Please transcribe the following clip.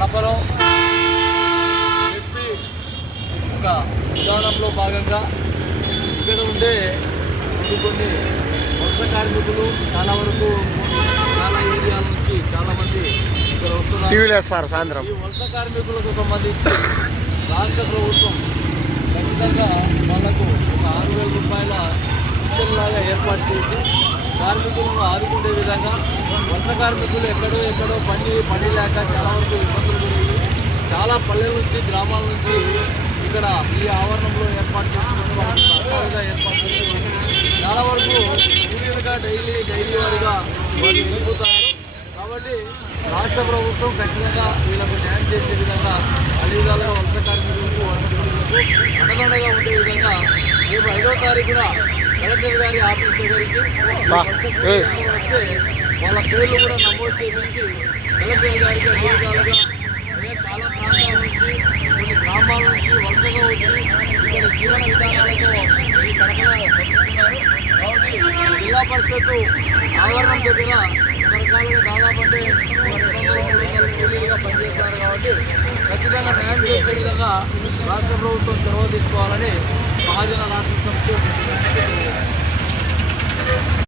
కడపలో చెప్పి ఒక విధానంలో భాగంగా ఇక్కడ ఉండే కొన్ని వలస కార్మికులు చాలా వరకు చాలా ఏరియాల నుంచి చాలామంది ఇక్కడ వస్తున్నారు. ఈ వలస కార్మికులకు సంబంధించి రాష్ట్ర ప్రభుత్వం ఖచ్చితంగా వాళ్లకు ఒక 6,000 రూపాయల పింఛన్లాగా ఏర్పాటు చేసి కార్మికులను ఆదుకునే విధంగా వలస కార్మికులు ఎక్కడో పని లేక చాలా వరకు ఇబ్బందులు గురయ్యి చాలా పల్లెల నుంచి గ్రామాల నుంచి ఇక్కడ ఈ ఆవరణంలో ఏర్పాటు చేసుకుని వాళ్ళకి సహకారంగా ఏర్పాటు చేసుకుని చాలా వరకు కూలీలుగా డైలీ వారిగా వాళ్ళు వెళ్ళిపోతున్నారు. కాబట్టి రాష్ట్ర ప్రభుత్వం ఖచ్చితంగా వీళ్ళకు న్యాయం చేసే విధంగా అన్ని విధాలుగా వలస కార్మికులకు అండదండగా ఉండే విధంగా రేపు 5వ తారీఖున కలెక్టర్ గారి ఆఫీస్ దగ్గరికి వస్తే వాళ్ళ పేర్లు కూడా నమోదు చేయించి కలెక్టర్ గారికి అన్ని విధాలుగా చాలా ప్రాంతాల నుంచి కొన్ని గ్రామాల నుంచి వలసగా వచ్చి ఇక్కడ జీవన విధానాలతో ఈ కడపలో బతుకుతున్నారు. కాబట్టి జిల్లా పరిషత్తు ఆవరణం దగ్గర రకరకాలుగా దాదాపు అంటే 200 కూలీలుగా పనిచేస్తారు. కాబట్టి ఖచ్చితంగా న్యాయం చేసే విధంగా రాష్ట్ర ప్రభుత్వం చొరవ తీసుకోవాలని మహాజన రాష్ట్ర సమితి